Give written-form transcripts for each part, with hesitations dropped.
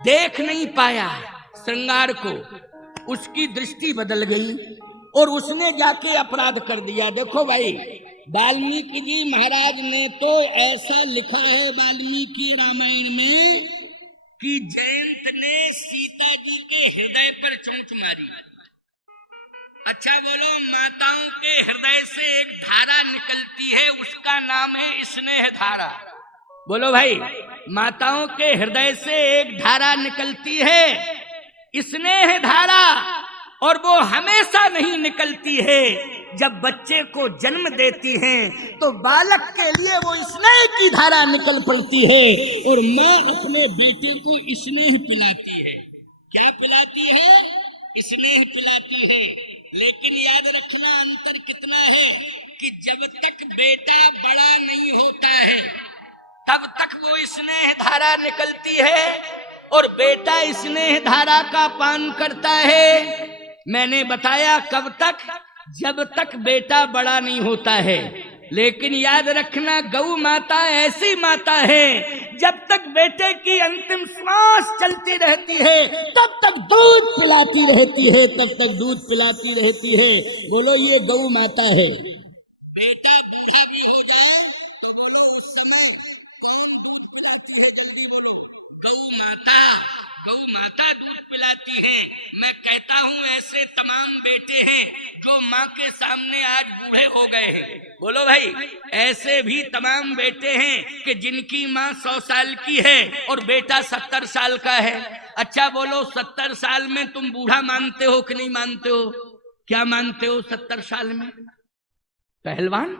देख नहीं पाया श्रृंगार को, उसकी दृष्टि बदल गई और उसने जाके अपराध कर दिया। देखो भाई, वाल्मीकि जी महाराज ने तो ऐसा लिखा है वाल्मीकि रामायण में कि जयंत ने सीता जी के हृदय पर चोंच मारी। अच्छा बोलो, माताओं के हृदय से एक धारा निकलती है, उसका नाम है स्नेह धारा। बोलो भाई, माताओं के हृदय से एक धारा निकलती है स्नेह धारा, और वो हमेशा नहीं निकलती है। जब बच्चे को जन्म देती हैं तो बालक के लिए वो स्नेह की धारा निकल पड़ती है और माँ अपने बेटे को स्नेह पिलाती है। क्या पिलाती है? स्नेह पिलाती है। लेकिन याद रखना अंतर कितना है कि जब तक बेटा बड़ा नहीं होता है तब तक वो स्नेह धारा निकलती है और बेटा स्नेह धारा का पान करता है। मैंने बताया कब तक? जब तक बेटा बड़ा नहीं होता है। लेकिन याद रखना, गौ माता ऐसी माता है, जब तक बेटे की अंतिम श्वास चलती रहती है तब तक दूध पिलाती रहती है, तब तक दूध पिलाती रहती है। बोलो, ये गौ माता है। बेटा बूढ़ा भी हो जाए तो बोलो उस समय गौ माता दूध पिलाती है। मैं कहता हूँ ऐसे तमाम बेटे हैं जो माँ के सामने आज बूढ़े हो गए हैं। बोलो भाई, ऐसे भी तमाम बेटे हैं कि जिनकी माँ 100 साल की है और बेटा 70 साल का है। अच्छा बोलो, 70 साल में तुम बूढ़ा मानते हो कि नहीं मानते हो? क्या मानते हो 70 साल में? पहलवान?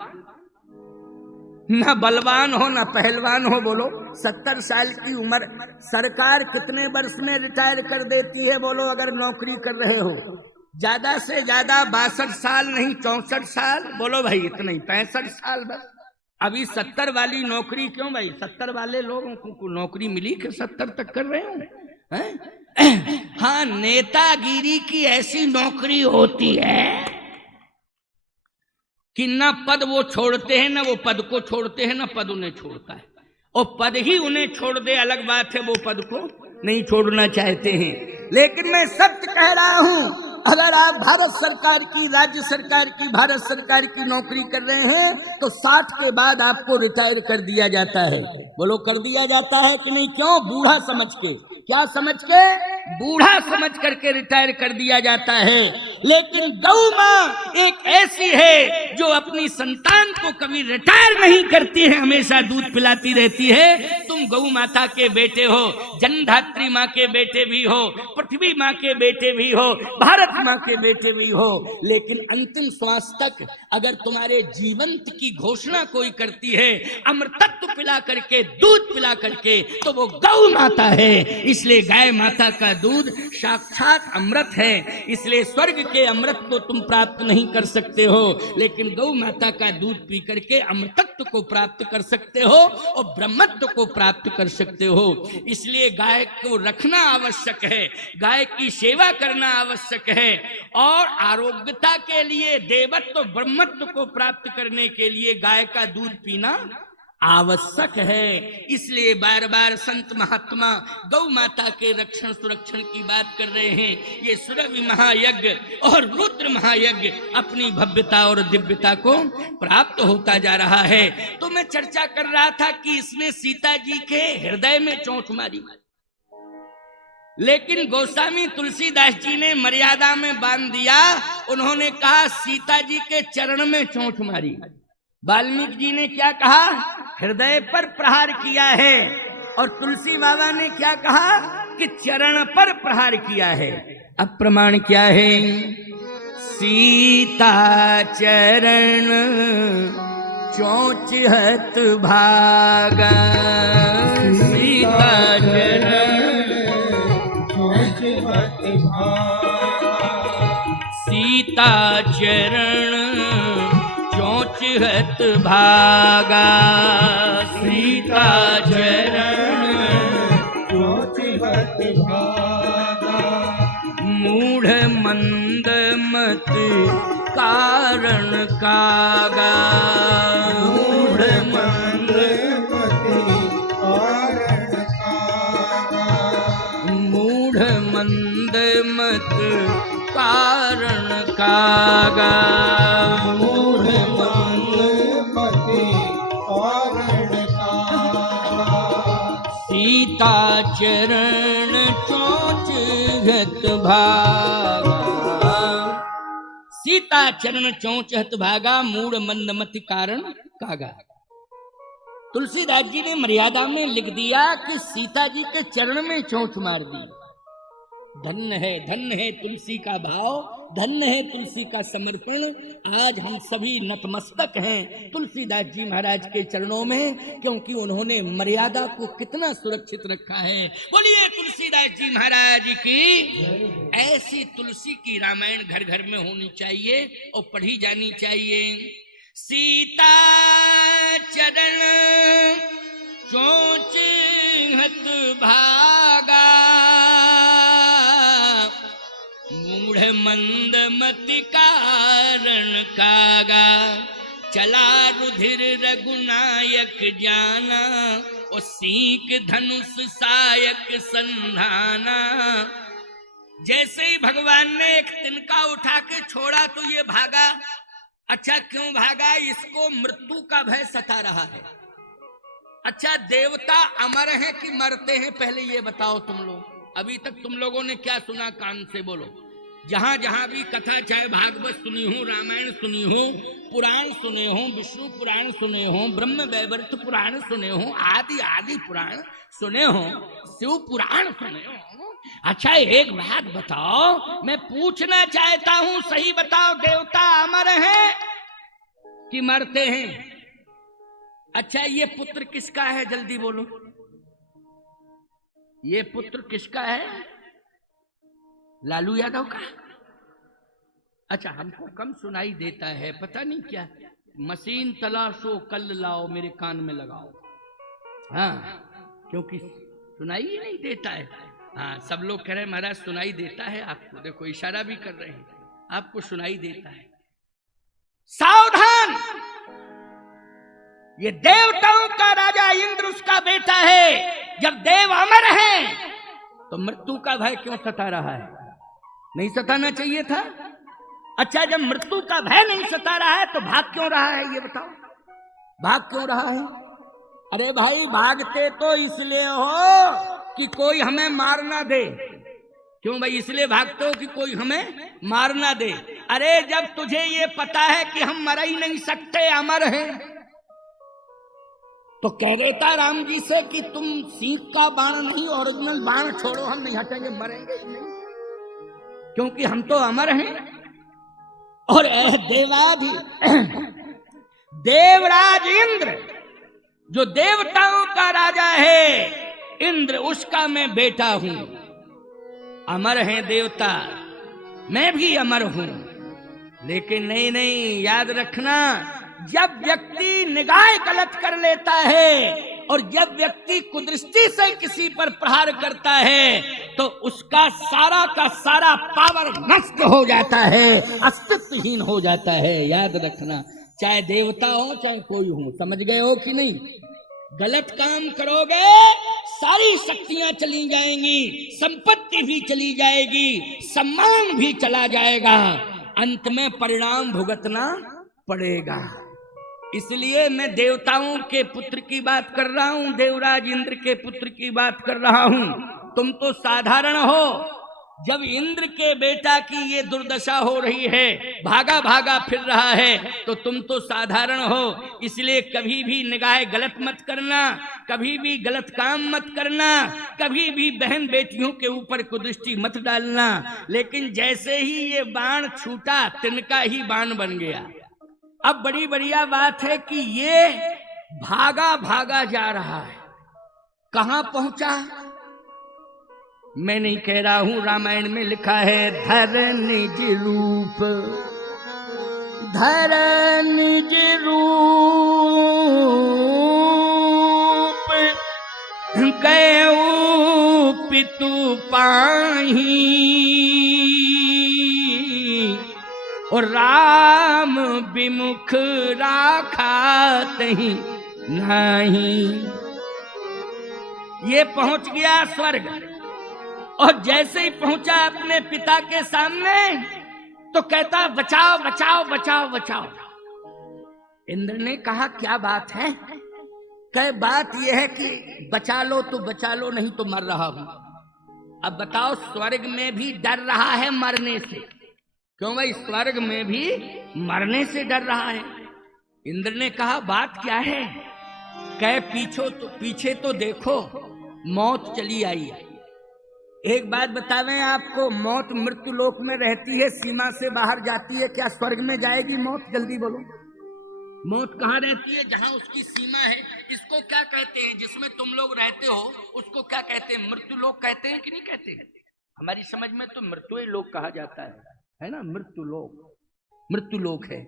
ना बलवान हो ना पहलवान हो। बोलो, 70 साल की उम्र सरकार कितने वर्ष में रिटायर कर देती है? बोलो, अगर नौकरी कर रहे हो ज्यादा से ज्यादा 62 साल नहीं 64 साल। बोलो भाई, इतना ही 65 साल बस। अभी 70 वाली नौकरी क्यों भाई? 70 वाले लोगों को नौकरी मिली कि 70 तक कर रहे हो? हाँ, नेतागिरी की ऐसी नौकरी होती है कि ना पद वो छोड़ते हैं, ना वो पद को छोड़ते हैं, ना पद उन्हें छोड़ता है। और पद ही उन्हें छोड़ दे अलग बात है, वो पद को नहीं छोड़ना चाहते हैं। लेकिन मैं सत्य कह रहा हूं, अगर आप भारत सरकार की, राज्य सरकार की, भारत सरकार की नौकरी कर रहे हैं तो 60 के बाद आपको रिटायर कर दिया जाता है। बोलो, कर दिया जाता है कि नहीं? क्यों? बूढ़ा समझ के। क्या समझ के? बूढ़ा समझ करके रिटायर कर दिया जाता है। लेकिन गौ माँ एक ऐसी है जो अपनी संतान को कभी रिटायर नहीं करती है, हमेशा दूध पिलाती रहती है। तुम गौ माता के बेटे हो, जन्मधात्री माँ के बेटे भी हो, पृथ्वी माँ के बेटे भी हो, भारत माँ के बेटे भी हो। लेकिन अंतिम श्वास तक अगर तुम्हारे जीवंत की घोषणा कोई करती है अमृतत्व पिला करके, दूध पिला करके, तो वो गौ माता है। इसलिए गाय माता का दूध साक्षात अमृत है। इसलिए स्वर्ग के अमृत को तुम प्राप्त नहीं कर सकते हो, लेकिन गौ माता का दूध पी करके अमृतत्व को प्राप्त कर सकते हो और ब्रह्मत्व को प्राप्त कर सकते हो। इसलिए गाय को रखना आवश्यक है, गाय की सेवा करना आवश्यक है, और आरोग्यता के लिए, देवत्व ब्रह्मत्व को प्राप्त करने के लिए गाय का दूध पीना आवश्यक है। इसलिए बार बार संत महात्मा गौ माता के रक्षण सुरक्षण की बात कर रहे हैं। ये सुरभि महायज्ञ और रुद्र महायज्ञ अपनी भव्यता और दिव्यता को प्राप्त होता जा रहा है। तो मैं चर्चा कर रहा था कि इसने सीता जी के हृदय में चोट मारी, लेकिन गोस्वामी तुलसीदास जी ने मर्यादा में बांध दिया। उन्होंने कहा सीता जी के चरण में चोट मारी। वाल्मीकि जी ने क्या कहा? हृदय पर प्रहार किया है। और तुलसी बाबा ने क्या कहा? कि चरण पर प्रहार किया है। अब प्रमाण क्या है? सीता चरण चोंच हत भागा, सीता चरण चोंच हत भागा, सीता चरण चोंच हत भागा, सीता चरण चोंच हत भागा। मूढ़ मंद मत कारण कागा, मूढ़ मंद मत कारण कागा। मंद मत कारण कागा, मूढ़ मंद मति कारण कागा। सीता चरण चोंच हत भागा, सीता चरण चोंच हत भागा, मूढ़ मंद मति कारण कागा। तुलसीदास जी ने मर्यादा में लिख दिया कि सीता जी के चरण में चोंच मार दी। धन्य है तुलसी का भाव, धन्य है तुलसी का समर्पण। आज हम सभी नतमस्तक हैं तुलसीदास जी महाराज के चरणों में, क्योंकि उन्होंने मर्यादा को कितना सुरक्षित रखा है। बोलिए तुलसीदास जी महाराज की। ऐसी तुलसी की रामायण घर घर में होनी चाहिए और पढ़ी जानी चाहिए। सीता चरण चोंच हत भागा, मूढ़ मंद मति कारण कागा। चला रुधिर रघुनायक जाना, और सीक धनुष सायक संधाना। जैसे ही भगवान ने एक तिनका उठा के छोड़ा तो ये भागा। अच्छा क्यों भागा? इसको मृत्यु का भय सता रहा है। अच्छा देवता अमर हैं कि मरते हैं, पहले ये बताओ तुम लोग। अभी तक तुम लोगों ने क्या सुना? कान से बोलो। जहां जहां भी कथा, चाहे भागवत सुनी हो, रामायण सुनी हो, पुराण सुने हो, विष्णु पुराण सुने हो, ब्रह्म वैवर्त पुराण सुने हो, आदि आदि पुराण सुने हो, शिव पुराण सुने हो। अच्छा एक बात बताओ, मैं पूछना चाहता हूं, सही बताओ, देवता अमर हैं कि मरते हैं? अच्छा ये पुत्र किसका है? जल्दी बोलो। ये पुत्र किसका है? लालू यादव का? अच्छा हमको कम सुनाई देता है, पता नहीं क्या। मशीन तलाशो कल लाओ, मेरे कान में लगाओ। हाँ, क्योंकि सुनाई ही नहीं देता है। हाँ, सब लोग कह रहे हैं महाराज सुनाई देता है आपको। देखो इशारा भी कर रहे हैं, आपको सुनाई देता है। सावधान, ये देवताओं का राजा इंद्र उसका बेटा है। जब देव अमर हैं तो मृत्यु का भय क्यों सता रहा है? नहीं सताना चाहिए था। अच्छा जब मृत्यु का भय नहीं सता रहा है तो भाग क्यों रहा है? ये बताओ, भाग क्यों रहा है? अरे भाई भागते तो इसलिए हो कि कोई हमें मार ना दे। क्यों भाई इसलिए भागते हो कि कोई हमें मार ना दे? अरे जब तुझे ये पता है कि हम मर ही नहीं सकते, अमर हैं, तो कह देता राम जी से कि तुम सीख का बाण नहीं, ओरिजिनल बाण छोड़ो, हम नहीं हटेंगे, मरेंगे ही नहीं, क्योंकि हम तो अमर हैं। और देवाधि देवराज इंद्र जो देवताओं का राजा है, इंद्र उसका मैं बेटा हूं। अमर हैं देवता, मैं भी अमर हूं। लेकिन नहीं नहीं, याद रखना, जब व्यक्ति निगाह गलत कर लेता है और जब व्यक्ति कुदृष्टि से किसी पर प्रहार करता है तो उसका सारा का सारा पावर नष्ट हो जाता है, अस्तित्वहीन हो जाता है। याद रखना, चाहे देवता हो चाहे कोई हो। समझ गए हो कि नहीं? गलत काम करोगे सारी शक्तियां चली जाएंगी, संपत्ति भी चली जाएगी, सम्मान भी चला जाएगा, अंत में परिणाम भुगतना पड़ेगा। इसलिए मैं देवताओं के पुत्र की बात कर रहा हूं, देवराज इंद्र के पुत्र की बात कर रहा हूं। तुम तो साधारण हो। जब इंद्र के बेटा की ये दुर्दशा हो रही है, भागा भागा फिर रहा है, तो तुम तो साधारण हो। इसलिए कभी भी निगाह गलत मत करना, कभी भी गलत काम मत करना, कभी भी बहन बेटियों के ऊपर कुदृष्टि मत डालना। लेकिन जैसे ही ये बाण छूटा, तिनका ही बाण बन गया। अब बड़ी बढ़िया बात है कि ये भागा भागा जा रहा है, कहां पहुंचा मैं नहीं कह रहा हूं, रामायण में लिखा है, धर निज रूप, धर निज रूप, गए पितु पाही, और राम विमुख राखा तहीं नहीं। ये पहुंच गया स्वर्ग और जैसे ही पहुंचा अपने पिता के सामने तो कहता बचाओ बचाओ बचाओ बचाओ। इंद्र ने कहा क्या बात है? कह बात यह है कि बचा लो तो बचा लो, नहीं तो मर रहा हूं। अब बताओ, स्वर्ग में भी डर रहा है मरने से। क्यों भाई? स्वर्ग में भी मरने से डर रहा है। इंद्र ने कहा बात क्या है? कह पीछे तो देखो, मौत चली आई है। एक बात बतावें आपको, मौत मृत्यु लोक में रहती है, सीमा से बाहर जाती है, क्या स्वर्ग में जाएगी मौत? जल्दी बोलो। मौत कहाँ रहती है? जहां उसकी सीमा है। इसको क्या कहते हैं? जिसमें तुम लोग रहते हो उसको क्या कहते हैं? मृत्यु लोक कहते हैं कि नहीं कहते? हमारी समझ में तो मृत्यु ही लोक कहा जाता है ना? मृत्यु लोक है।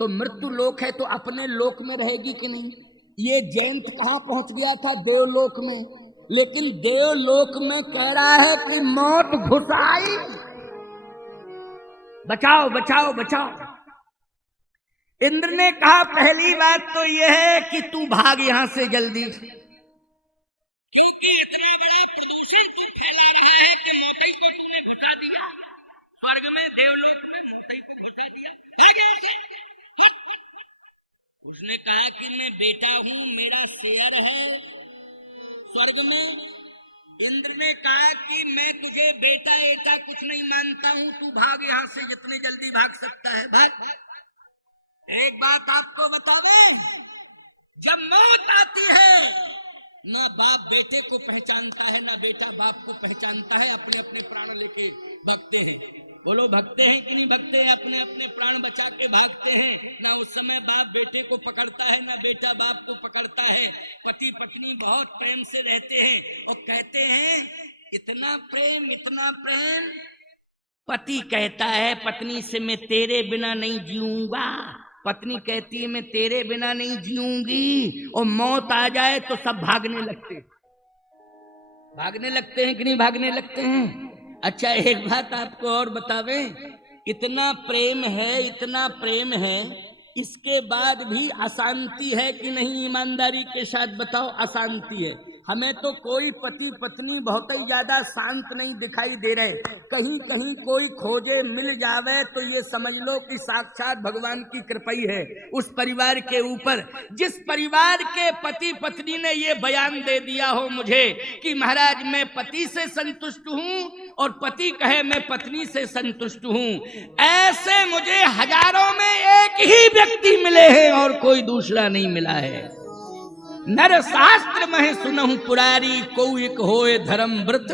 तो मृत्यु लोक है तो अपने लोक में रहेगी कि नहीं? ये जयंत कहाँ पहुंच गया था? देवलोक में। लेकिन देवलोक में कह रहा है कि मौत घुस आई, बचाओ बचाओ बचाओ। इंद्र ने कहा पहली बात तो यह है कि तू भाग यहां से जल्दी, क्योंकि इतना बड़ा प्रदूषण तू फैला रहा है कि मौत को तूने बचा दिया, स्वर्ग में देवलोक में मौत को बचा दिया। उसने कहा कि मैं बेटा हूं, मेरा शेयर है स्वर्ग में। इंद्र ने कहा कि मैं तुझे बेटा ऐसा कुछ नहीं मानता हूं, तू भाग यहां से, जितने जल्दी भाग सकता है भाग। एक बात आपको बतावे, जब मौत आती है ना बाप बेटे को पहचानता है ना बेटा बाप को पहचानता है, अपने अपने प्राण लेके भागते हैं। बोलो भगते हैं कि नहीं भगते हैं? अपने अपने प्राण बचा के भागते हैं। ना उस समय बाप बेटे को पकड़ता है ना बेटा बाप को पकड़ता है। पति पत्नी बहुत प्रेम से रहते हैं और कहते हैं इतना प्रेम इतना प्रेम। पति कहता है पत्नी से मैं तेरे बिना नहीं जीऊंगा, पत्नी कहती है मैं तेरे बिना नहीं जीऊंगी। और मौत आ जाए तो सब भागने लगते हैं कि नहीं भागने लगते हैं? अच्छा एक बात आपको और बतावें, इतना प्रेम है, इसके बाद भी अशांति है कि नहीं? ईमानदारी के साथ बताओ, अशांति है। हमें तो कोई पति पत्नी बहुत ही ज्यादा शांत नहीं दिखाई दे रहे। कहीं कहीं कोई खोजे मिल जावे तो ये समझ लो कि साक्षात भगवान की कृपा ही है उस परिवार के ऊपर। जिस परिवार के पति पत्नी ने ये बयान दे दिया हो मुझे कि महाराज मैं पति से संतुष्ट हूँ और पति कहे मैं पत्नी से संतुष्ट हूँ, ऐसे मुझे हजारों में एक ही व्यक्ति मिले हैं और कोई दूसरा नहीं मिला है। नर शास्त्र मह सुनहु पुरारी, को एक होए धर्म व्रत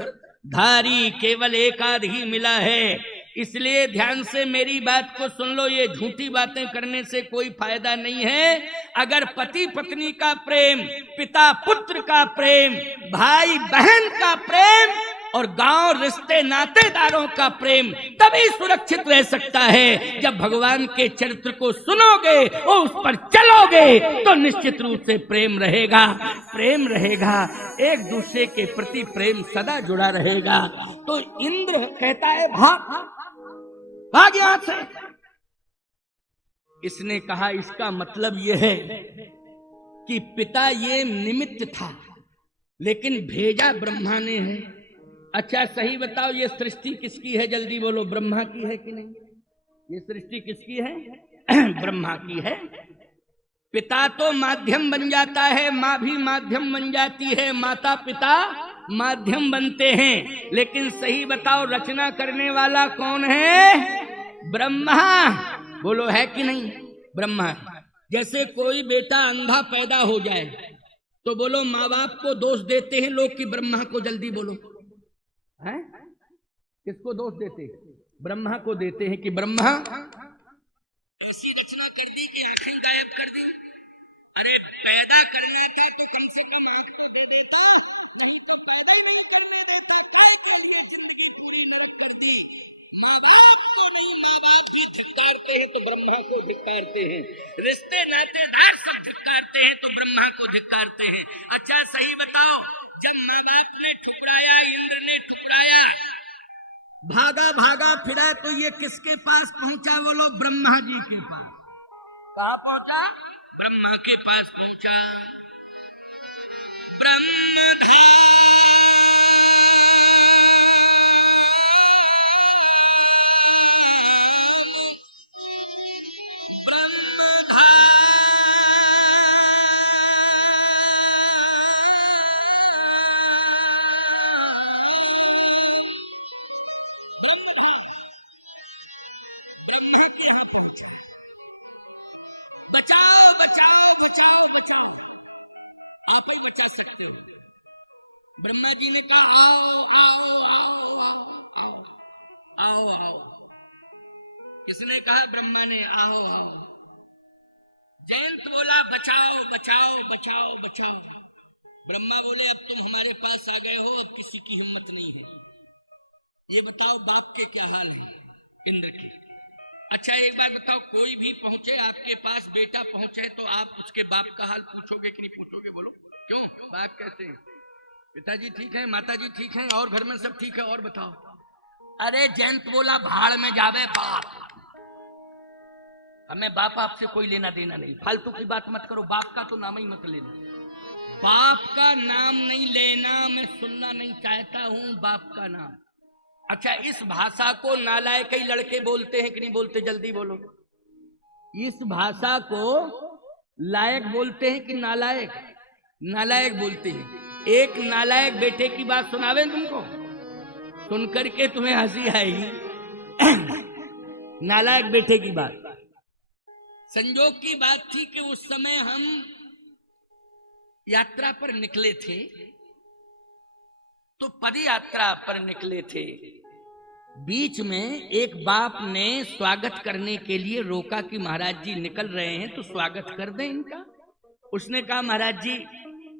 धारी, केवल एकाध ही मिला है। इसलिए ध्यान से मेरी बात को सुन लो, ये झूठी बातें करने से कोई फायदा नहीं है। अगर पति पत्नी का प्रेम, पिता पुत्र का प्रेम, भाई बहन का प्रेम और गांव रिश्ते नातेदारों का प्रेम तभी सुरक्षित रह सकता है जब भगवान के चरित्र को सुनोगे और उस पर चलोगे तो निश्चित रूप से प्रेम रहेगा, एक दूसरे के प्रति प्रेम सदा जुड़ा रहेगा। तो इंद्र कहता है भाग यहां से। इसने कहा इसका मतलब यह है कि पिता ये निमित्त था लेकिन भेजा ब्रह्मा ने है। अच्छा सही बताओ, ये सृष्टि किसकी है? जल्दी बोलो, ब्रह्मा की है कि नहीं? ये सृष्टि किसकी है? ब्रह्मा की है। पिता तो माध्यम बन जाता है, माँ भी माध्यम बन जाती है, माता पिता माध्यम बनते हैं, लेकिन सही बताओ रचना करने वाला कौन है? ब्रह्मा। बोलो है कि नहीं? ब्रह्मा। जैसे कोई बेटा अंधा पैदा हो जाए तो बोलो माँ बाप को दोष देते हैं लोग कि ब्रह्मा को, जल्दी बोलो है? किसको दोष देते? ब्रह्मा को देते हैं कि ब्रह्मा ऐसी रचना कर दी कि आंखें गायब कर दी। अरे पैदा करना था तो कम से कम आंख तो देने का, जिंदगी पूरी नहीं करते। धिक्कारते हैं तो ब्रह्मा को धिक्कारते हैं, रिश्ते नातेदार सब धिक्कारते हैं तो ब्रह्मा को धिक्कारते हैं। अच्छा सही बताओ, जब माँ बाप ने ठुकराया, इंद्र ने ठुकराया, भागा भागा फिरा तो ये किसके पास पहुंचा? बोलो ब्रह्मा जी के पास। कहाँ पहुंचा? ब्रह्मा के पास पहुंचा। ब्रह्म बचाओ बचाओ बचाओ बचाओ, आप ही बचा सकते हो। ब्रह्मा जी ने कहा आओ आओ आओ आओ आओ आओ आओ। किसने कहा? ब्रह्मा ने, आओ आओ। जयंत बोला बचाओ बचाओ बचाओ बचाओ। ब्रह्मा बोले अब तुम हमारे पास आ गए हो, अब किसी की हिम्मत नहीं है। ये बताओ बाप के क्या हाल है? इंद्र के। अच्छा एक बात बताओ, कोई भी पहुंचे आपके पास, बेटा पहुंचे तो आप उसके बाप का हाल पूछोगे कि नहीं पूछोगे? बोलो क्यों? बाप कैसे हैं? पिताजी ठीक है, माताजी ठीक है, और घर में सब ठीक है, और बताओ। अरे जयंत बोला भाड़ में जावे बाप, हमें बाप आपसे कोई लेना देना नहीं, फालतू की बात मत करो, बाप का तो नाम ही मत लेना, बाप का नाम नहीं लेना, मैं सुनना नहीं चाहता हूं बाप का नाम। अच्छा इस भाषा को नालायक ही लड़के बोलते हैं कि नहीं बोलते? जल्दी बोलो। इस भाषा को लायक बोलते हैं कि नालायक? नालायक बोलते हैं। एक नालायक बेटे की बात सुनावे तुमको, सुन करके तुम्हें हंसी आएगी। नालायक बेटे की बात। संजोग की बात थी कि उस समय हम यात्रा पर निकले थे, तो पद यात्रा पर निकले थे। बीच में एक बाप ने स्वागत करने के लिए रोका कि महाराज जी निकल रहे हैं तो स्वागत कर दें इनका। उसने कहा महाराज जी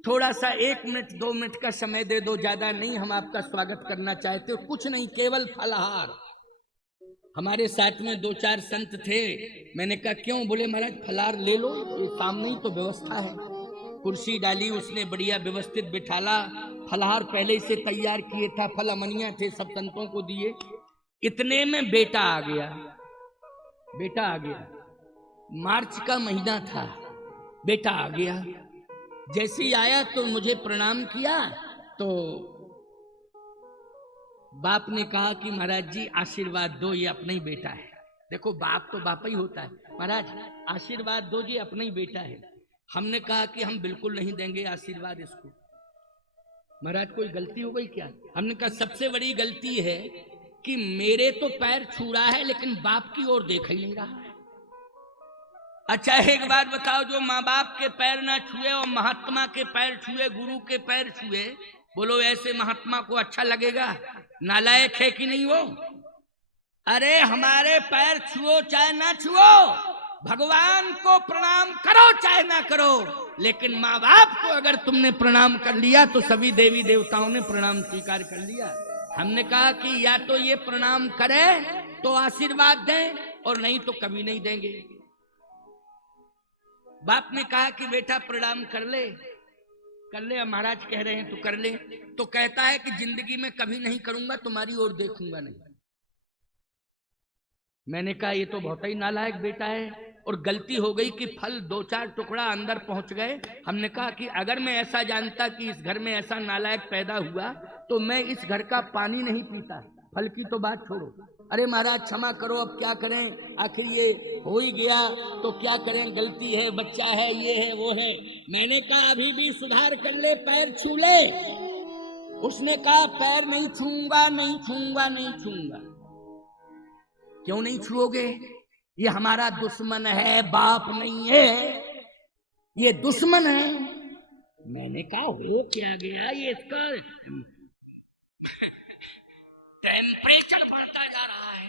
थोड़ा सा 1 मिनट 2 मिनट का समय दे दो, ज्यादा नहीं, हम आपका स्वागत करना चाहते हो, कुछ नहीं केवल फलाहार। हमारे साथ में 2-4 संत थे। मैंने कहा क्यों? बोले महाराज फलाहार ले लो, ये सामने ही तो व्यवस्था है। कुर्सी डाली उसने, बढ़िया व्यवस्थित बिठाला, फलाहार पहले से तैयार किए था, फल अमनिया थे, सब संतों को दिए। इतने में बेटा आ गया। बेटा आ गया, मार्च का महीना था, बेटा आ गया। जैसे ही आया तो मुझे प्रणाम किया, तो बाप ने कहा कि महाराज जी आशीर्वाद दो, ये अपना ही बेटा है। देखो बाप तो बाप ही होता है। महाराज आशीर्वाद दो, ये अपना ही बेटा है। हमने कहा कि हम बिल्कुल नहीं देंगे आशीर्वाद इसको। महाराज कोई गलती हो गई क्या? हमने कहा सबसे बड़ी गलती है कि मेरे तो पैर छू रहा है लेकिन बाप की ओर देख ही नहीं रहा है। अच्छा एक बात बताओ, जो माँ बाप के पैर ना छुए और महात्मा के पैर छुए, गुरु के पैर छुए, बोलो ऐसे महात्मा को अच्छा लगेगा? नालायक है कि नहीं वो? अरे हमारे पैर छुओ चाहे ना छुओ, भगवान को प्रणाम करो चाहे ना करो, लेकिन माँ बाप को अगर तुमने प्रणाम कर लिया तो सभी देवी देवताओं ने प्रणाम स्वीकार कर लिया। हमने कहा कि या तो ये प्रणाम करे तो आशीर्वाद दें, और नहीं तो कभी नहीं देंगे। बाप ने कहा कि बेटा प्रणाम कर ले, कर ले, महाराज कह रहे हैं तो कर ले। तो कहता है कि जिंदगी में कभी नहीं करूंगा, तुम्हारी ओर देखूंगा नहीं। मैंने कहा ये तो बहुत ही नालायक बेटा है, और गलती हो गई कि फल 2-4 टुकड़ा अंदर पहुंच गए। हमने कहा कि अगर मैं ऐसा जानता कि इस घर में ऐसा नालायक पैदा हुआ तो मैं इस घर का पानी नहीं पीता। फल की तो बात छोड़ो। अरे महाराज क्षमा करो, अब क्या करें, आखिर ये हो ही गया तो क्या करें, गलती है, बच्चा है, ये है वो है। मैंने कहा अभी भी सुधार कर ले, पैर छू ले। उसने कहा पैर नहीं छूंगा, नहीं छूंगा, नहीं छूंगा। क्यों नहीं छुओगे? ये हमारा दुश्मन है, बाप नहीं है, ये दुश्मन है। मैंने कहा हो क्या गया, ये इसका टेम्परेचर बढ़ता जा रहा है,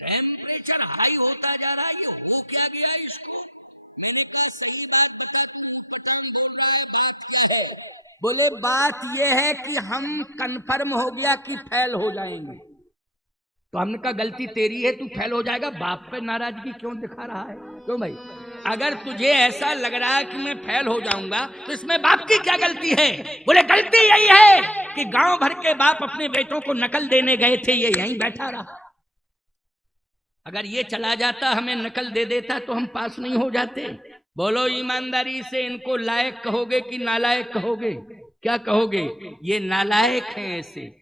टेम्परेचर हाई होता जा रहा है, ये हो क्या गया इसको? मेरी बोले बात ये है कि हम कंफर्म हो गया कि फेल हो जाएंगे। तो हमने कहा गलती तेरी है, तू फेल हो जाएगा, बाप पे नाराजगी क्यों दिखा रहा है? क्यों भाई? अगर तुझे ऐसा लग रहा है कि मैं फेल हो जाऊंगा तो इसमें बाप की क्या गलती है? बोले गलती यही है कि गांव भर के बाप अपने बेटों को नकल देने गए थे, ये यहीं बैठा रहा। अगर ये चला जाता, हमें नकल दे देता, तो हम पास नहीं हो जाते। बोलो ईमानदारी से, इनको लायक कहोगे कि नालायक कहोगे? क्या कहोगे? ये नालायक हैं, ऐसे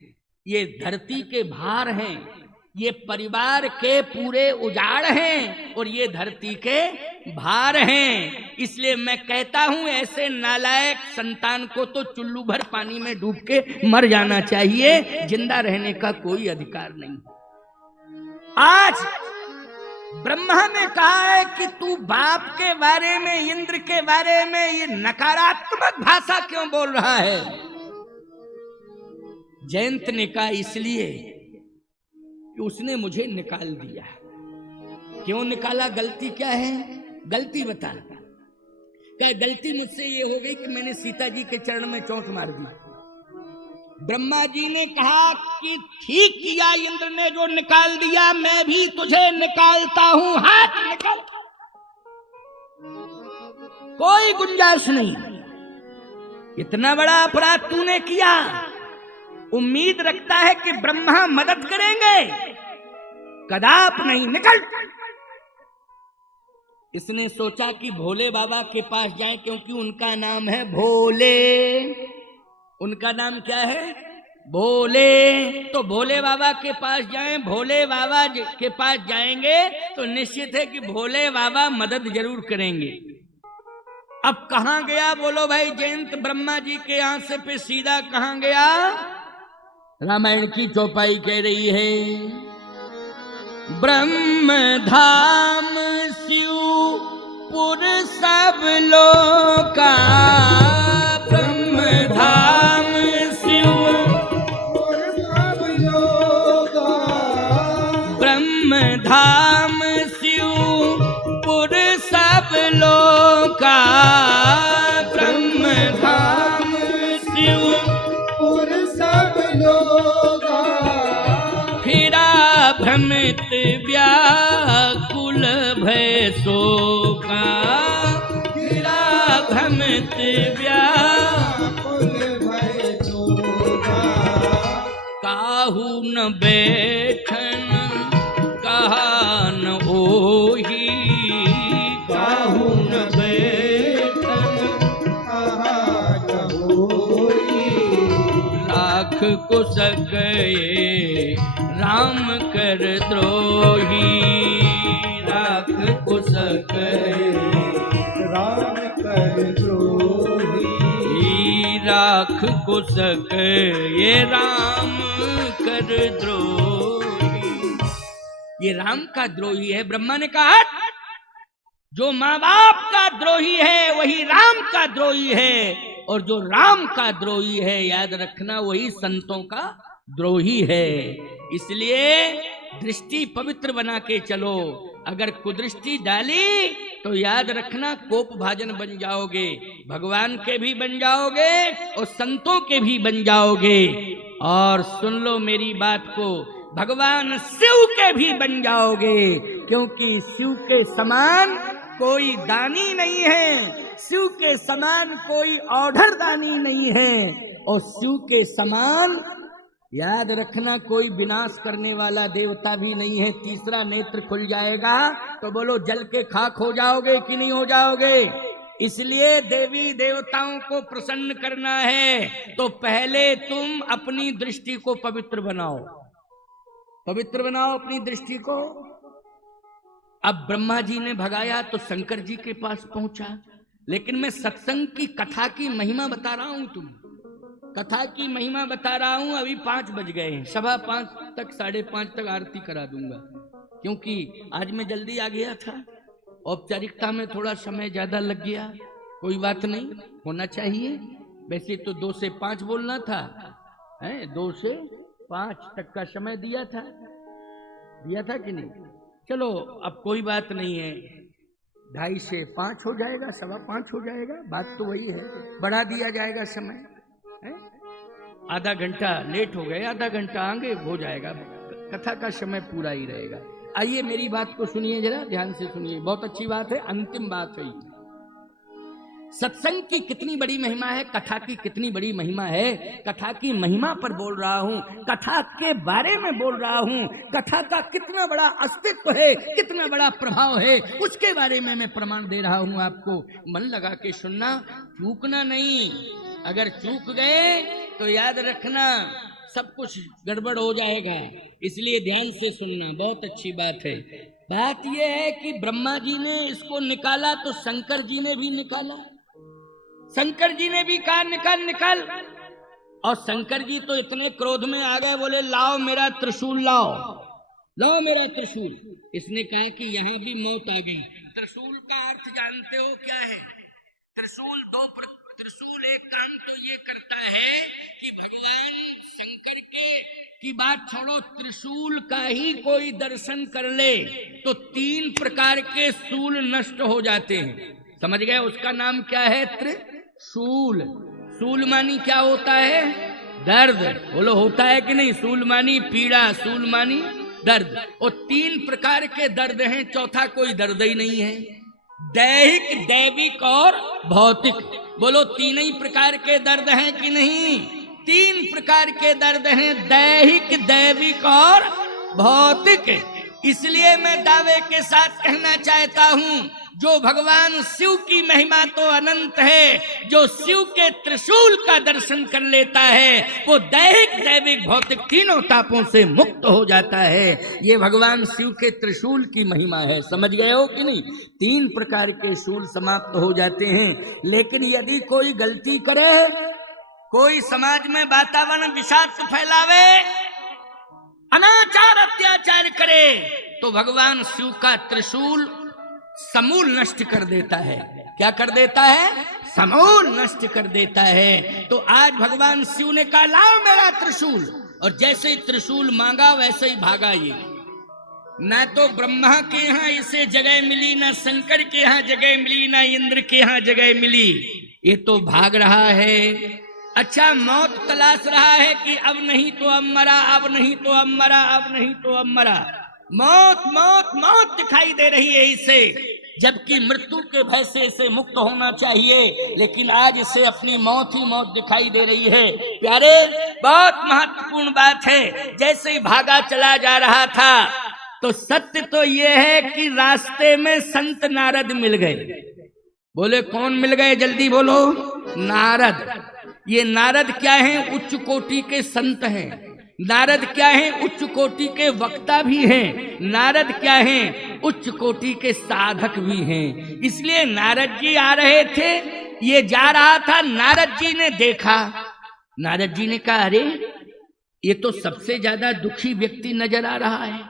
ये धरती के भार हैं, ये परिवार के पूरे उजाड़ हैं और ये धरती के भार हैं। इसलिए मैं कहता हूं ऐसे नालायक संतान को तो चुल्लू भर पानी में डूब के मर जाना चाहिए, जिंदा रहने का कोई अधिकार नहीं। आज ब्रह्मा ने कहा है कि तू बाप के बारे में, इंद्र के बारे में ये नकारात्मक भाषा क्यों बोल रहा है? जयंत ने कहा इसलिए कि उसने मुझे निकाल दिया। क्यों निकाला? गलती क्या है? गलती बता। क्या गलती मुझसे ये हो गई कि मैंने सीता जी के चरण में चोट मार दी। ब्रह्मा जी ने कहा कि ठीक किया इंद्र ने जो निकाल दिया, मैं भी तुझे निकालता हूं, हाथ निकाल। कोई गुंजाइश नहीं। इतना बड़ा अपराध तूने किया, उम्मीद रखता है कि ब्रह्मा मदद करेंगे? कदाप नहीं, निकल। इसने सोचा कि भोले बाबा के पास जाए, क्योंकि उनका नाम है भोले। उनका नाम क्या है? भोले। तो भोले बाबा के पास जाएं। भोले बाबा के पास जाएंगे तो निश्चित है कि भोले बाबा मदद जरूर करेंगे। अब कहां गया बोलो भाई जयंत? ब्रह्मा जी के यहां से पे सीधा कहां गया? रामायण की चौपाई कह रही है, ब्रह्म धाम शिवपुर सब लोका, ब्रह्म धाम शिवपुर सब लोका, ब्रह्म धाम शिवपुर सब लोका, ब्रह्म धाम शिवपुर सब लोका। फिरा भ्रमित व्याकुल भय शोका, फिरा भ्रमित व्याकुल भय शोका। काहू न बैठन कहा न ओही, काहू न बैठन कहा न ओही। लाख को सके राम कर द्रोही, राख को सके राम कर द्रोही, राख को सके ये राम कर द्रोही। ये राम का द्रोही है। ब्रह्मा ने कहा जो माँ बाप का द्रोही है वही राम का द्रोही है, और जो राम का द्रोही है याद रखना वही संतों का द्रोही है। इसलिए दृष्टि पवित्र बना के चलो। अगर कुदृष्टि डाली तो याद रखना कोप भाजन बन जाओगे, भगवान के भी बन जाओगे और संतों के भी बन जाओगे। और सुन लो मेरी बात को, भगवान शिव के भी बन जाओगे, क्योंकि शिव के समान कोई दानी नहीं है, शिव के समान कोई औढ़र दानी नहीं है, और शिव के समान याद रखना कोई विनाश करने वाला देवता भी नहीं है। तीसरा नेत्र खुल जाएगा तो बोलो जल के खाक हो जाओगे कि नहीं हो जाओगे? इसलिए देवी देवताओं को प्रसन्न करना है तो पहले तुम अपनी दृष्टि को पवित्र बनाओ, पवित्र बनाओ अपनी दृष्टि को। अब ब्रह्मा जी ने भगाया तो शंकर जी के पास पहुंचा, लेकिन मैं सत्संग की कथा की महिमा बता रहा हूं, तुम कथा की महिमा बता रहा हूं। अभी 5 बज गए हैं, 5:15 तक 5:30 तक आरती करा दूंगा, क्योंकि आज मैं जल्दी आ गया था। औपचारिकता में थोड़ा समय ज्यादा लग गया, कोई बात नहीं, होना चाहिए। वैसे तो 2 से 5 बोलना था, 2 से 5 तक का समय दिया था कि नहीं? चलो अब कोई बात नहीं है, 2:30 से 5 हो जाएगा, 5:15 हो जाएगा, बात तो वही है, बढ़ा दिया जाएगा समय। आधा घंटा लेट हो गए, आधा घंटा आगे हो जाएगा, कथा का समय पूरा ही रहेगा। आइए मेरी बात को सुनिए, जरा ध्यान से सुनिए, बहुत अच्छी बात है, अंतिम बात है। सत्संग की कितनी बड़ी महिमा है, कथा की कितनी बड़ी महिमा है। कथा की महिमा पर बोल रहा हूँ, कथा के बारे में बोल रहा हूँ, कथा का कितना बड़ा अस्तित्व है, कितना बड़ा प्रभाव है, उसके बारे में मैं प्रमाण दे रहा हूँ आपको। मन लगा के सुनना, चूकना नहीं। अगर चूक गए तो याद रखना सब कुछ गड़बड़ हो जाएगा, इसलिए ध्यान से सुनना, बहुत अच्छी बात है। बात यह है कि ब्रह्मा जी ने इसको निकाला तो शंकर जी ने भी निकाला, शंकर जी ने भी कहा निकाल निकाल। और शंकर जी तो इतने क्रोध में आ गए, बोले लाओ मेरा त्रिशूल लाओ। लो मेरा त्रिशूल। इसने कहा कि यहाँ भी मौत आ गई। त्रिशूल का अर्थ जानते हो क्या है? त्रिशूल एक काम तो ये करता है कि भगवान शंकर की बात छोड़ो, त्रिशूल का ही कोई दर्शन कर ले तो 3 प्रकार के शूल नष्ट हो जाते हैं। समझ गए? उसका नाम क्या है? त्रिशूल। शूल मानी क्या होता है? दर्द। बोलो होता है कि नहीं? शूल मानी पीड़ा, शूल मानी दर्द। और 3 प्रकार के दर्द हैं, चौथा कोई दर्द ही नहीं है। दैहिक, दैविक और भौतिक। बोलो 3 ही प्रकार के दर्द हैं कि नहीं? 3 प्रकार के दर्द हैं, दैहिक, दैविक और भौतिक। इसलिए मैं दावे के साथ कहना चाहता हूं, जो भगवान शिव की महिमा तो अनंत है, जो शिव के त्रिशूल का दर्शन कर लेता है वो दैहिक, दैविक, भौतिक तीनों तापों से मुक्त हो जाता है। ये भगवान शिव के त्रिशूल की महिमा है। समझ गए हो कि नहीं? 3 प्रकार के शूल समाप्त हो जाते हैं। लेकिन यदि कोई गलती करे, कोई समाज में वातावरण विषाक्त फैलावे, अनाचार अत्याचार करे, तो भगवान शिव का त्रिशूल समूल नष्ट कर देता है। क्या कर देता है? समूल नष्ट कर देता है। तो आज भगवान शिव ने कहा लाओ मेरा त्रिशूल, और जैसे ही त्रिशूल मांगा वैसे ही भागा ये। ना तो ब्रह्मा के यहाँ इसे जगह मिली, ना शंकर के यहाँ जगह मिली, ना इंद्र के यहाँ जगह मिली। ये तो भाग रहा है। अच्छा, मौत तलाश रहा है कि अब नहीं तो अब मरा, अब नहीं तो अब मरा, अब नहीं तो अब मरा। मौत मौत मौत दिखाई दे रही है इसे, जबकि मृत्यु के भय से इसे मुक्त होना चाहिए, लेकिन आज इसे अपनी मौत ही मौत दिखाई दे रही है। प्यारे, बहुत महत्वपूर्ण बात है। जैसे ही भागा चला जा रहा था तो सत्य तो ये है कि रास्ते में संत नारद मिल गए। बोले कौन मिल गए? जल्दी बोलो। नारद। ये नारद क्या हैं? उच्च कोटि के संत हैं। नारद क्या हैं? उच्च कोटि के वक्ता भी हैं। नारद क्या हैं? उच्च कोटि के साधक भी हैं। इसलिए नारद जी आ रहे थे, ये जा रहा था, नारद जी ने देखा। नारद जी ने कहा अरे ये तो सबसे ज्यादा दुखी व्यक्ति नजर आ रहा है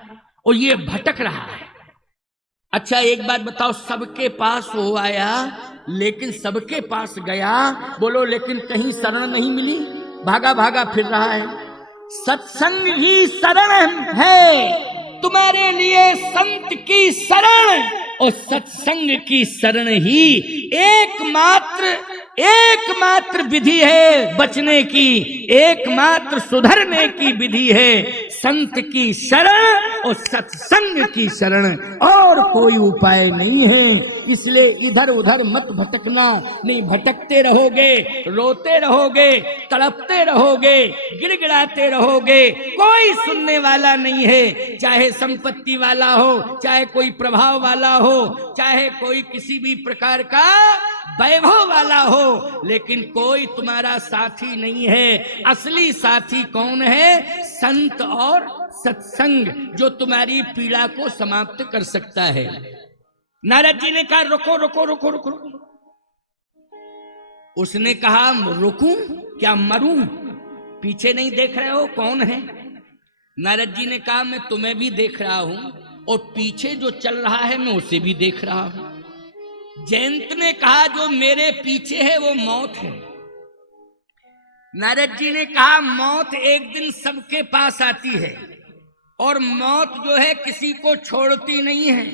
और ये भटक रहा है। अच्छा एक बात बताओ, सबके पास वो आया, लेकिन सबके पास गया, बोलो लेकिन कहीं शरण नहीं मिली, भागा भागा फिर रहा है। सत्संग ही शरण है, तुम्हारे लिए संत की शरण और सत्संग की शरण ही एकमात्र विधि है बचने की, एकमात्र सुधरने की विधि है। संत की शरण और सत्संग की शरण, और कोई उपाय नहीं है। इसलिए इधर उधर मत भटकना। नहीं भटकते रहोगे, रोते रहोगे, तड़पते रहोगे, गिड़गिड़ाते रहोगे, कोई सुनने वाला नहीं है। चाहे संपत्ति वाला हो, चाहे कोई प्रभाव वाला हो, चाहे कोई किसी भी प्रकार का वैभव वाला हो, लेकिन कोई तुम्हारा साथी नहीं है। असली साथी कौन है? संत और सत्संग, जो तुम्हारी पीड़ा को समाप्त कर सकता है। नारद जी ने कहा रुको रुको रुको रुको। उसने कहा रुकूं क्या, मरूं? पीछे नहीं देख रहे हो कौन है? नारद जी ने कहा मैं तुम्हें भी देख रहा हूं और पीछे जो चल रहा है मैं उसे भी देख रहा हूं। जयंत ने कहा जो मेरे पीछे है वो मौत है। नारद जी ने कहा मौत एक दिन सबके पास आती है और मौत जो है किसी को छोड़ती नहीं है,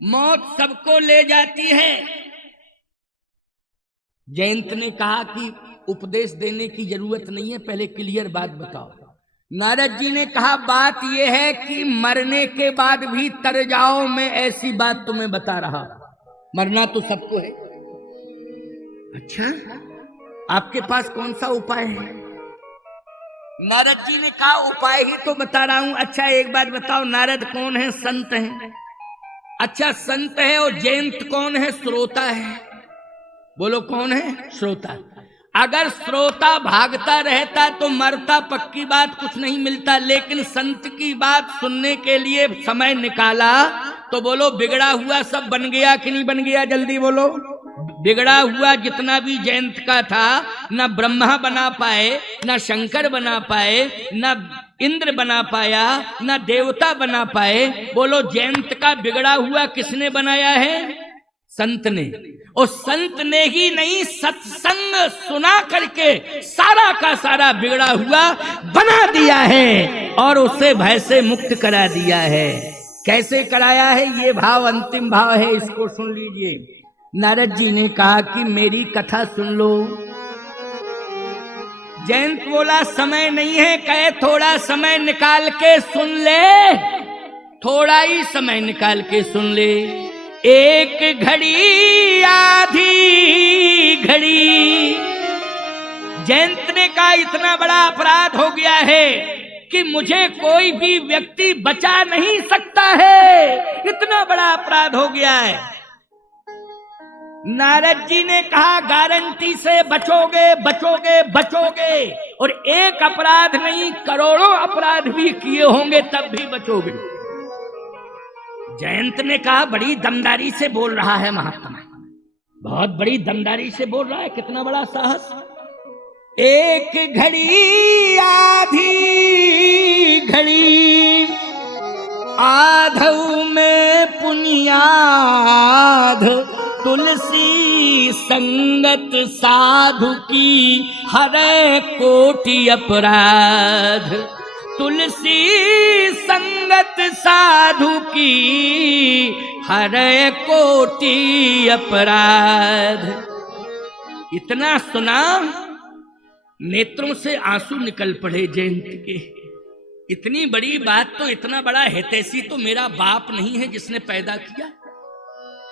मौत सबको ले जाती है। जयंत ने कहा कि उपदेश देने की जरूरत नहीं है, पहले क्लियर बात बताओ। नारद जी ने कहा बात यह है कि मरने के बाद भी तर जाओ, मैं ऐसी बात तुम्हें बता रहा हूं। मरना तो सबको है। अच्छा आपके पास कौन सा उपाय है? नारद जी ने कहा उपाय ही तो बता रहा हूं। अच्छा एक बात बताओ, नारद कौन है? संत है। अच्छा संत है, और जयंत कौन है? श्रोता है। बोलो कौन है? श्रोता। अगर श्रोता भागता रहता तो मरता, पक्की बात, कुछ नहीं मिलता। लेकिन संत की बात सुनने के लिए समय निकाला तो बोलो बिगड़ा हुआ सब बन गया कि नहीं बन गया? जल्दी बोलो। बिगड़ा हुआ जितना भी जयंत का था, न ब्रह्मा बना पाए, न शंकर बना पाए, न इंद्र बना पाया, ना देवता बना पाए। बोलो जयंत का बिगड़ा हुआ किसने बनाया है? संत ने। और संत ने ही नहीं, सत्संग सुना करके सारा का सारा बिगड़ा हुआ बना दिया है और उसे भय से मुक्त करा दिया है। कैसे कराया है? ये भाव अंतिम भाव है, इसको सुन लीजिए। नारद जी ने कहा कि मेरी कथा सुन लो। जयंत बोला समय नहीं है। कहे थोड़ा समय निकाल के सुन ले, थोड़ा ही समय निकाल के सुन ले। एक घड़ी आधी घड़ी। जयंत ने कहा इतना बड़ा अपराध हो गया है कि मुझे कोई भी व्यक्ति बचा नहीं सकता है, इतना बड़ा अपराध हो गया है। नारद जी ने कहा गारंटी से बचोगे बचोगे बचोगे, और एक अपराध नहीं करोड़ों अपराध भी किए होंगे तब भी बचोगे। जयंत ने कहा बड़ी दमदारी से बोल रहा है महात्मा, बहुत बड़ी दमदारी से बोल रहा है, कितना बड़ा साहस। एक घड़ी आधी घड़ी, आधऊ में पुनियाध, तुलसी संगत साधु की हरे कोटि अपराध। तुलसी संगत साधु की हरे कोटि अपराध। इतना सुना, नेत्रों से आंसू निकल पड़े जयंत के। इतनी बड़ी बात तो, इतना बड़ा हितैषी तो मेरा बाप नहीं है जिसने पैदा किया।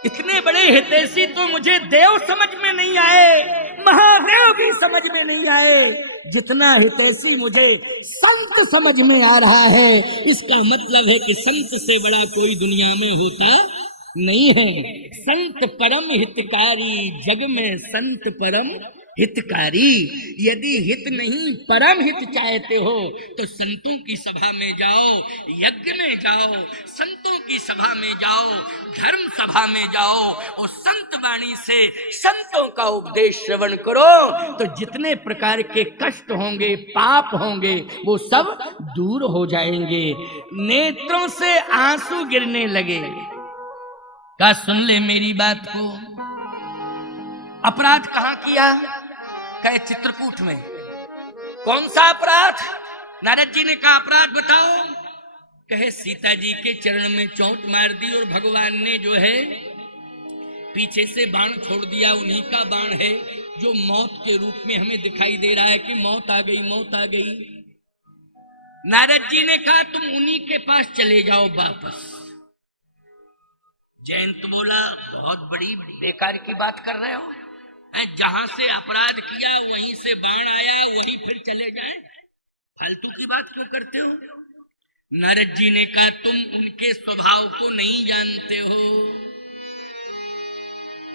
इतने बड़े हितैषी तो मुझे देव समझ में नहीं आए, महादेव भी समझ में नहीं आए, जितना हितैषी मुझे संत समझ में आ रहा है। इसका मतलब है कि संत से बड़ा कोई दुनिया में होता नहीं है। संत परम हितकारी, जग में संत परम हितकारी। यदि हित नहीं परम हित चाहते हो तो संतों की सभा में जाओ, यज्ञ में जाओ, संतों की सभा में जाओ, धर्म सभा में जाओ और संत वाणी से संतों का उपदेश श्रवण करो तो जितने प्रकार के कष्ट होंगे, पाप होंगे, वो सब दूर हो जाएंगे। नेत्रों से आंसू गिरने लगे। क्या सुन ले मेरी बात को। अपराध कहां किया? कहे चित्रकूट में। कौन सा अपराध? नारद जी ने कहा अपराध बताओ। कहे सीता जी के चरण में चोट मार दी और भगवान ने जो है पीछे से बाण छोड़ दिया। उन्हीं का बाण है जो मौत के रूप में हमें दिखाई दे रहा है कि मौत आ गई, मौत आ गई। नारद जी ने कहा तुम उन्हीं के पास चले जाओ वापस। जयंत बोला बहुत बड़ी बेकार की बात कर रहे हो, जहां से अपराध किया वहीं से बाण आया, वहीं फिर चले जाएं, फालतू की बात क्यों करते हो? नारद जी ने कहा तुम उनके स्वभाव को नहीं जानते हो।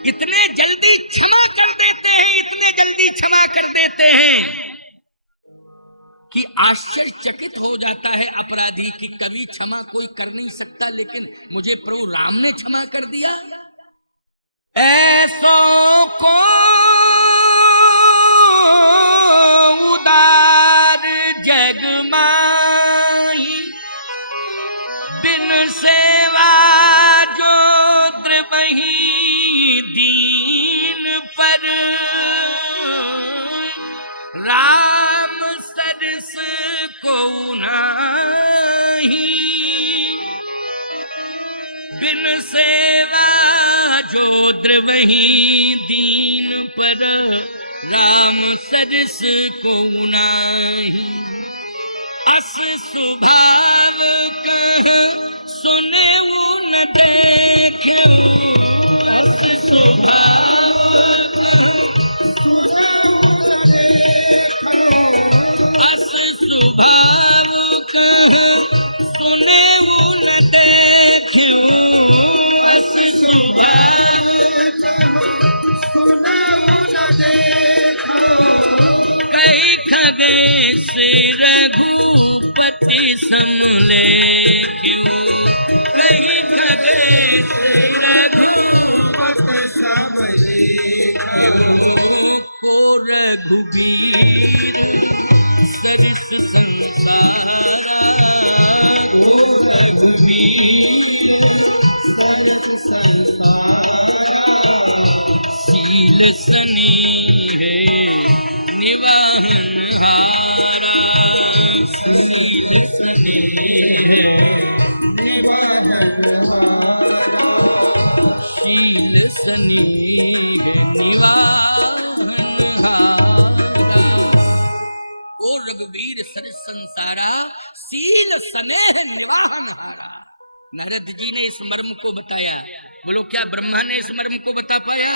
इतने जल्दी क्षमा कर देते हैं, इतने जल्दी क्षमा कर देते हैं कि आश्चर्यचकित हो जाता है अपराधी कि कभी क्षमा कोई कर नहीं सकता, लेकिन मुझे प्रभु राम ने क्षमा कर दिया। ऐसों को उदार जग माही, बिन सेवा जो द्रवही दीन पर, राम सरस को नाही, बिन सेवा जो द्रवही दीन पर, राम सरस को नाही। अस स्वभाव कह सुने न देखे, अस स्वभाव अस स्वभाव कह सुने न देखे, अस स्वभाव कही खगेश रघुपति समले क्यों, कही खगेश रघुपति समले क्यों, को रघुबीर सरिस संसार शील स्नेह निवाहन हारा, शील स्नेह शील स्नेह निवाहन हारा। ओ रघुवीर सर संसारा, शील स्नेह निवाहन हारा। नारद जी ने इस मर्म को बताया। बोलो क्या ब्रह्मा ने इस मर्म को बता पाया?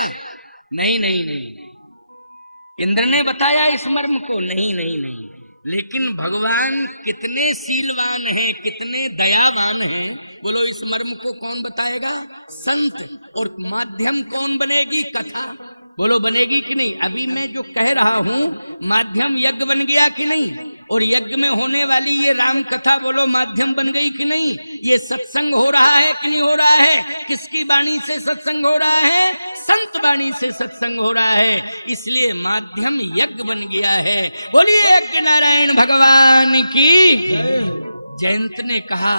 नहीं नहीं नहीं। इंद्र ने बताया इस मर्म को? नहीं नहीं नहीं। लेकिन भगवान कितने शीलवान हैं, कितने दयावान हैं, बोलो इस मर्म को कौन बताएगा? संत। और माध्यम कौन बनेगी? कथा। बोलो बनेगी कि नहीं? अभी मैं जो कह रहा हूँ माध्यम यज्ञ बन गया कि नहीं? और यज्ञ में होने वाली ये राम कथा बोलो माध्यम बन गई कि नहीं? ये सत्संग हो रहा है कि नहीं हो रहा है? किसकी वाणी से सत्संग हो रहा है? संत वाणी से सत्संग हो रहा है, इसलिए माध्यम यज्ञ बन गया है। बोलिए यज्ञ नारायण भगवान की। जयंत ने कहा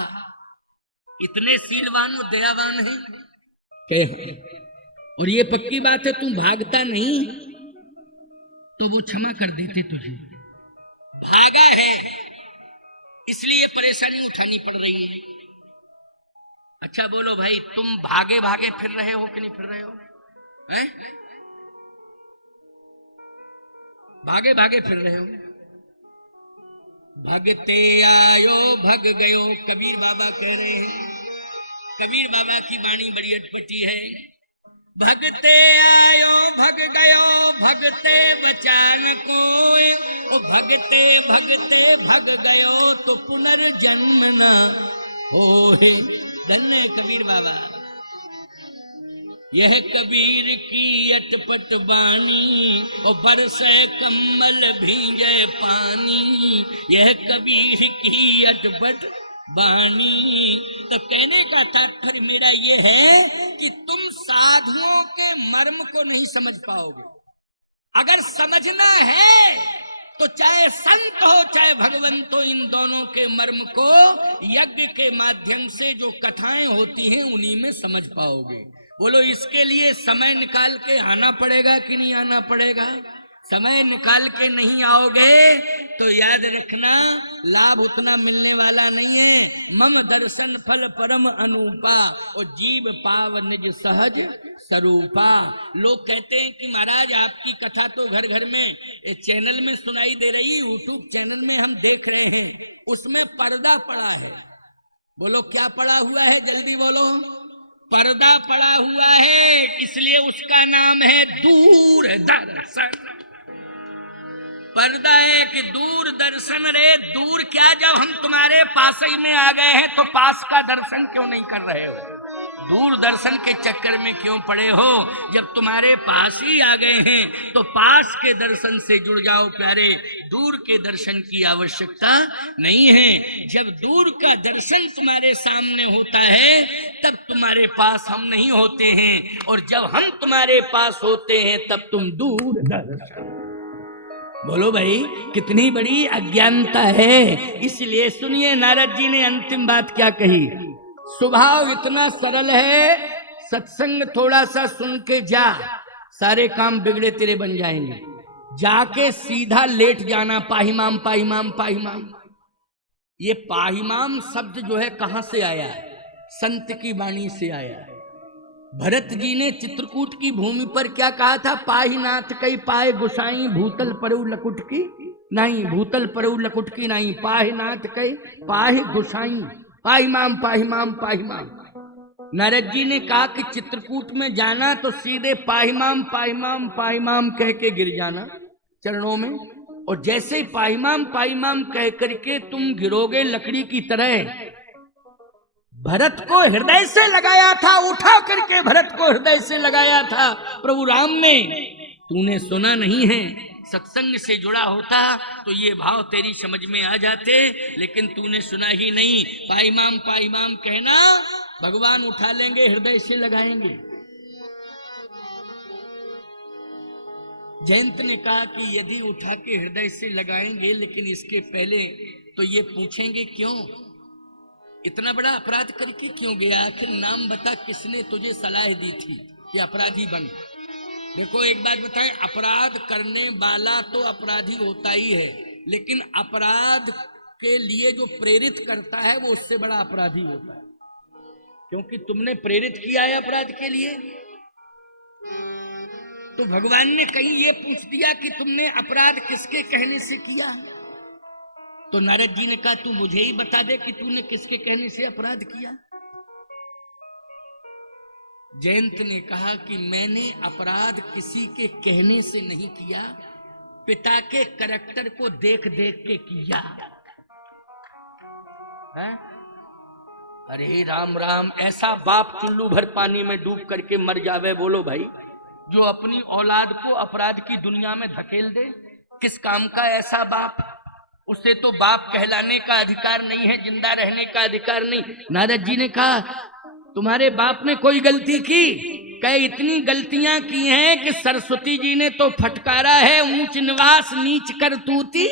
इतने शीलवान और दयावान है, और ये पक्की बात है तुम भागता नहीं तो वो क्षमा कर देते तुझे। भागा है इसलिए परेशानी उठानी पड़ रही है। अच्छा बोलो भाई, तुम भागे भागे फिर रहे हो कि नहीं फिर रहे हो? हैं? भागे भागे फिर रहे हो। भगते आयो भग गयो, कबीर बाबा कह रहे हैं। कबीर बाबा की वाणी बड़ी अटपटी है। भगते आयो भग गयो, भगते बचान कोय, ओ भगते भगते भग गयो तो पुनर्जन्म न होए। धन्य कबीर बाबा। यह कबीर की अटपट बानी, और बरसे कम्बल भींजे पानी। यह कबीर की अटपट बानी। तो कहने का तात्पर्य मेरा ये है कि तुम साधुओं के मर्म को नहीं समझ पाओगे। अगर समझना है तो चाहे संत हो चाहे भगवंत हो, इन दोनों के मर्म को यज्ञ के माध्यम से जो कथाएं होती हैं उन्हीं में समझ पाओगे। बोलो इसके लिए समय निकाल के आना पड़ेगा कि नहीं आना पड़ेगा? समय निकाल के नहीं आओगे तो याद रखना लाभ उतना मिलने वाला नहीं है। मम दर्शन फल परम अनूपा, और जीव पाव निज सहज स्वरूपा। लोग कहते हैं कि महाराज आपकी कथा तो घर घर में चैनल में सुनाई दे रही, यूट्यूब चैनल में हम देख रहे हैं, उसमें पर्दा पड़ा है। बोलो क्या पड़ा हुआ है? जल्दी बोलो। पर्दा पड़ा हुआ है, इसलिए उसका नाम है दूरदर्शन। पर्दा है कि दूरदर्शन। रे दूर क्या, जब हम तुम्हारे पास ही में आ गए हैं तो पास का दर्शन क्यों नहीं कर रहे हो? दूरदर्शन के चक्कर में क्यों पड़े हो? जब तुम्हारे पास ही आ गए हैं तो पास के दर्शन से जुड़ जाओ प्यारे। दूर के दर्शन की आवश्यकता नहीं है। जब दूर का दर्शन तुम्हारे सामने होता है तब तुम्हारे पास हम नहीं होते हैं, और जब हम तुम्हारे पास होते हैं तब तुम दूर दर्शन। बोलो भाई कितनी बड़ी अज्ञानता है। इसलिए सुनिए नारद जी ने अंतिम बात क्या कही। स्वभाव इतना सरल है, सत्संग थोड़ा सा सुन के जा, सारे काम बिगड़े तेरे बन जाएंगे। जाके सीधा लेट जाना, पाहिमाम पाहिमाम पाहिमाम। ये पाहिमाम शब्द जो है कहां से आया है? संत की वाणी से आया है। भरत जी ने चित्रकूट की भूमि पर क्या कहा था? पाहिनाथ कई पाए गुसाई, भूतल परु लकुट की नहीं, भूतल परु लकुट की नहीं, पाहिनाथ कई पाहि गुसाई, पाहिमाम पाहिमाम पाहिमाम। नारद जी ने कहा कि चित्रकूट में जाना तो सीधे पाहिमाम पाहिमाम पाहिमाम कह के गिर जाना चरणों में, और जैसे ही पाहिमाम पाहिमाम कह करके तुम गिरोगे लकड़ी की तरह। भरत को हृदय से लगाया था, उठा करके भरत को हृदय से लगाया था प्रभु राम ने। तूने सुना नहीं है। सत्संग से जुड़ा होता तो ये भाव तेरी समझ में आ जाते, लेकिन तूने सुना ही नहीं। पाइमाम पाइमाम कहना, भगवान उठा लेंगे, हृदय से लगाएंगे। जयंत ने कहा कि यदि उठा के हृदय से लगाएंगे, लेकिन इसके पहले तो ये पूछेंगे क्यों? इतना बड़ा अपराध करके क्यों गया? आखिर नाम बता, किसने तुझे सलाह दी थी कि अपराधी बन? देखो एक बात बताएं, अपराध करने वाला तो अपराधी होता ही है, लेकिन अपराध के लिए जो प्रेरित करता है वो उससे बड़ा अपराधी होता है, क्योंकि तुमने प्रेरित किया है अपराध के लिए। तो भगवान ने कहीं ये पूछ दिया कि तुमने अपराध किसके कहने से किया? तो नारद जी ने कहा तू मुझे ही बता दे कि तूने किसके कहने से अपराध किया। जयंत ने कहा कि मैंने अपराध किसी के कहने से नहीं किया, पिता के करैक्टर को देख देख के किया है? अरे राम राम, ऐसा बाप चुल्लू भर पानी में डूब करके मर जावे, बोलो भाई, जो अपनी औलाद को अपराध की दुनिया में धकेल दे। किस काम का ऐसा बाप? उसे तो बाप कहलाने का अधिकार नहीं है, जिंदा रहने का अधिकार नहीं। नारद जी ने कहा तुम्हारे बाप ने कोई गलती की? कई इतनी गलतियां की हैं कि सरस्वती जी ने तो फटकारा है, ऊंच निवास नीच करतूती,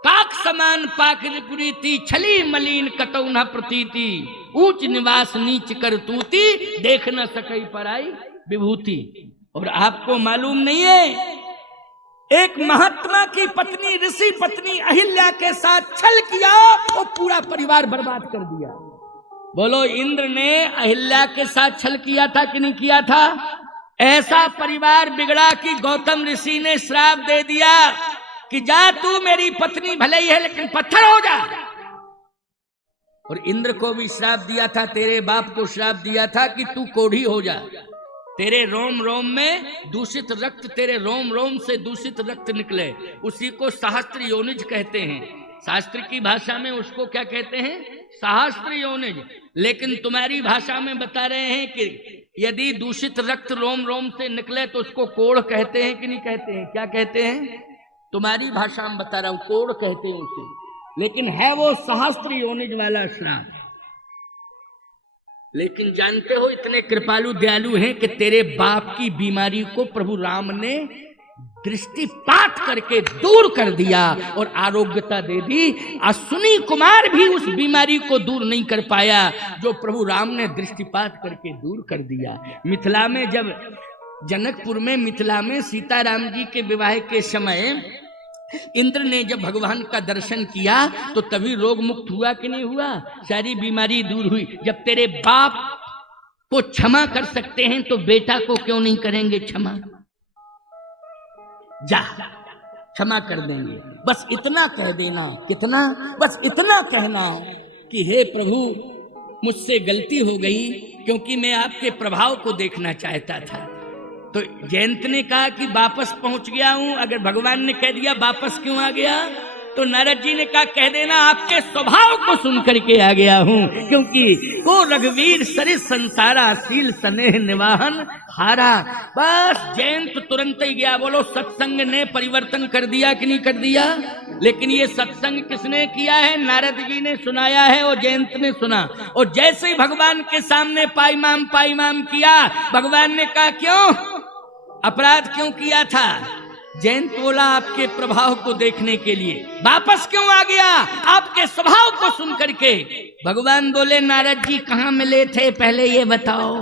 काक समान पाकिर कुरीति, छली मलिन कतौ न प्रतीति, ऊंच निवास नीच करतूती, देख न सकई पराई विभूति। और आपको मालूम नहीं है, एक महात्मा की पत्नी, ऋषि पत्नी अहिल्या के साथ छल किया और पूरा परिवार बर्बाद कर दिया। बोलो, इंद्र ने अहिल्या के साथ छल किया था कि नहीं किया था? ऐसा परिवार बिगड़ा कि गौतम ऋषि ने श्राप दे दिया कि जा तू मेरी पत्नी भले ही है लेकिन पत्थर हो जा। और इंद्र को भी श्राप दिया था, तेरे बाप को श्राप दिया था कि तू कोढ़ी हो जा, तेरे रोम रोम में दूषित रक्त, तेरे रोम रोम से दूषित रक्त निकले। उसी को सहस्त्र योनिज कहते हैं। शास्त्र की भाषा में उसको क्या कहते हैं? सहस्त्र योनिज। लेकिन तुम्हारी भाषा में बता रहे हैं कि यदि दूषित रक्त रोम रोम से निकले तो उसको कोढ़ कहते हैं कि नहीं कहते हैं? क्या कहते हैं? तुम्हारी भाषा में बता रहा हूं, कोढ़ कहते हैं उसे, लेकिन है वो सहस्त्र योनिज वाला श्राप। लेकिन जानते हो इतने कृपालु दयालु हैं कि तेरे बाप की बीमारी को प्रभु राम ने दृष्टिपात करके दूर कर दिया और आरोग्यता दे दी। अश्विनी कुमार भी उस बीमारी को दूर नहीं कर पाया जो प्रभु राम ने दृष्टिपात करके दूर कर दिया। मिथिला में, जब जनकपुर में, मिथिला में सीताराम जी के विवाह के समय इंद्र ने जब भगवान का दर्शन किया तो तभी रोग मुक्त हुआ कि नहीं हुआ? सारी बीमारी दूर हुई। जब तेरे बाप को क्षमा कर सकते हैं तो बेटा को क्यों नहीं करेंगे क्षमा? जा, क्षमा कर देंगे। बस इतना कह देना। कितना? बस इतना कहना कि हे प्रभु, मुझसे गलती हो गई, क्योंकि मैं आपके प्रभाव को देखना चाहता था। तो जयंत ने कहा कि वापस पहुंच गया हूं। अगर भगवान ने कह दिया वापस क्यों आ गया, तो नारद जी ने कहा कह देना आपके स्वभाव को सुन करके आ गया हूं, क्योंकि को रघुवीर सरिस संसारा, शील स्नेह निवाहन हारा। बस जयंत तुरंत ही गया। बोलो, सत्संग ने परिवर्तन कर दिया कि नहीं कर दिया? लेकिन ये सत्संग किसने किया है? नारद जी ने सुनाया है और जयंत ने सुना। और जैसे ही भगवान के सामने पाईमाम पाईमाम किया, भगवान ने कहा क्यों अपराध क्यों किया था? जयंत बोला आपके प्रभाव को देखने के लिए। वापस क्यों आ गया? आपके स्वभाव को सुन करके। भगवान बोले नारद जी कहाँ मिले थे पहले ये बताओ,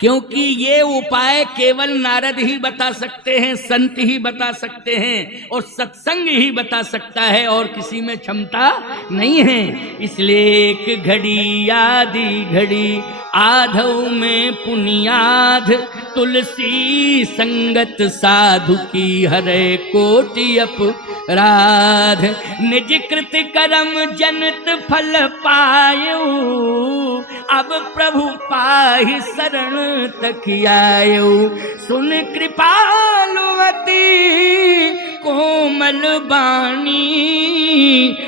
क्योंकि ये उपाय केवल नारद ही बता सकते हैं, संत ही बता सकते हैं और सत्संग ही बता सकता है, और किसी में क्षमता नहीं है। इसलिए एक घड़ी आधी घड़ी आधव में पुनियाध, तुलसी संगत साधु की हरे कोटि अपराध, निज कृत कर्म जनत फल पायऊ, अब प्रभु पाहि शरण तकियायऊ। सुन कृपालुवती कोमल बानी,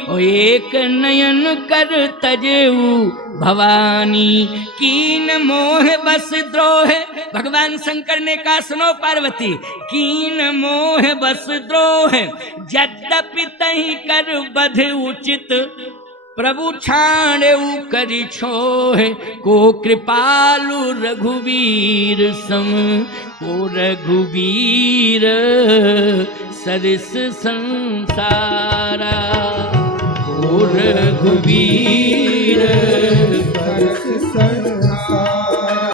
ओ एक नयन कर तजेऊ भवानी, कीन मोह बस द्रोह। भगवान शंकर ने कहा सुनो पार्वती, कीन मोह बस द्रोह, यद्यपि तहि कर बध उचित, प्रभु छाड़ेऊ करि छोह, को कृपालु रघुवीर सम, को रघुवीर सरिस संसारा, को रघुवीर सरस